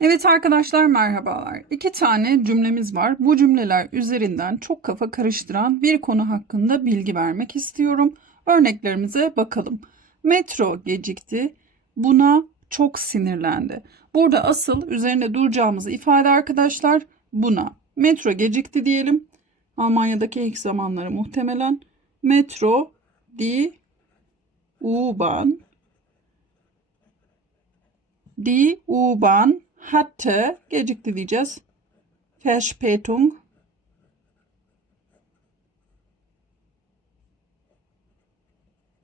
Evet arkadaşlar merhabalar. İki tane cümlemiz var. Bu cümleler üzerinden çok kafa karıştıran bir konu hakkında bilgi vermek istiyorum. Örneklerimize bakalım. Metro gecikti. Buna çok sinirlendi. Burada asıl üzerinde duracağımız ifade arkadaşlar buna. Metro gecikti diyelim. Almanya'daki ilk zamanları muhtemelen. Metro die U-Bahn Die U-Bahn hatte gecikti diyeceğiz. Verspätung.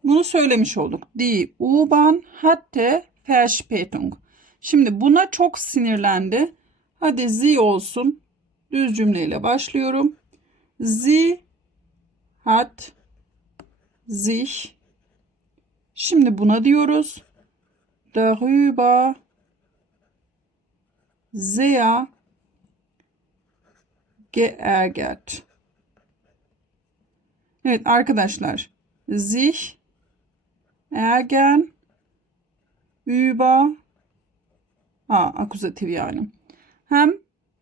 Bunu söylemiş olduk. Die U-Bahn hatte Verspätung. Şimdi buna çok sinirlendi. Hadi sie olsun. Düz cümleyle başlıyorum. Sie hat sich. Şimdi buna diyoruz. Darüber sehr geärgert. Evet arkadaşlar. Sich ärgern über Aa, akuzatif yani. Hem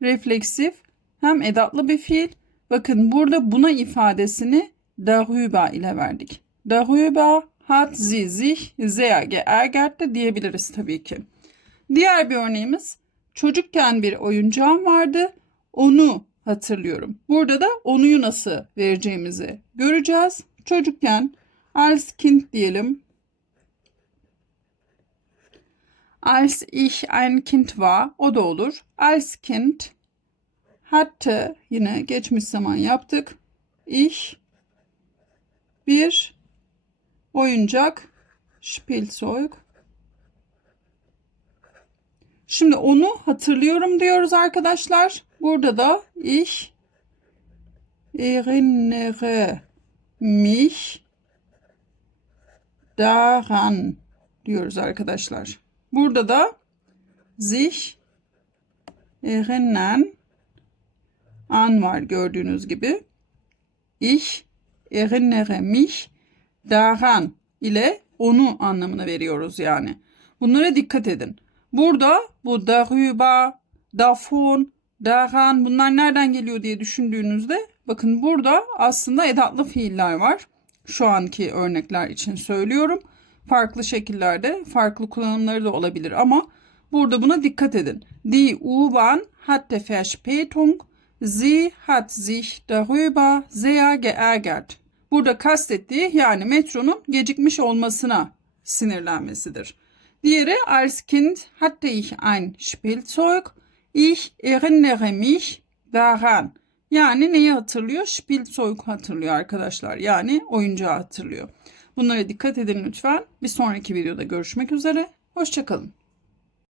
refleksif hem edatlı bir fiil. Bakın burada buna ifadesini darüber ile verdik. Darüber hat sie sich sehr geärgert de diyebiliriz tabii ki. Diğer bir örneğimiz çocukken bir oyuncağım vardı. Onu hatırlıyorum. Burada da onuyu nasıl vereceğimizi göreceğiz. Çocukken als Kind diyelim. Als ich ein Kind war o da olur. Als Kind hatte yine geçmiş zaman yaptık. Ich bir oyuncak Spielzeug Şimdi onu hatırlıyorum diyoruz arkadaşlar. Burada da ich erinnere mich daran diyoruz arkadaşlar. Burada da sich erinnern an var gördüğünüz gibi. Ich erinnere mich daran ile onu anlamına veriyoruz yani. Bunlara dikkat edin. Burada bu darüber, davon, daran bunlar nereden geliyor diye düşündüğünüzde bakın burada aslında edatlı fiiller var. Şu anki örnekler için söylüyorum. Farklı şekillerde farklı kullanımları da olabilir ama burada buna dikkat edin. Die U-Bahn hatte Verspätung. Sie hat sich darüber sehr geärgert. Burada kastettiği yani metronun gecikmiş olmasına sinirlenmesidir. Diğeri als Kind hatte ich ein Spielzeug. Ich erinnere mich daran. Yani neyi hatırlıyor? Spielzeug hatırlıyor arkadaşlar. Yani oyuncağı hatırlıyor. Bunlara dikkat edin lütfen. Bir sonraki videoda görüşmek üzere. Hoşçakalın.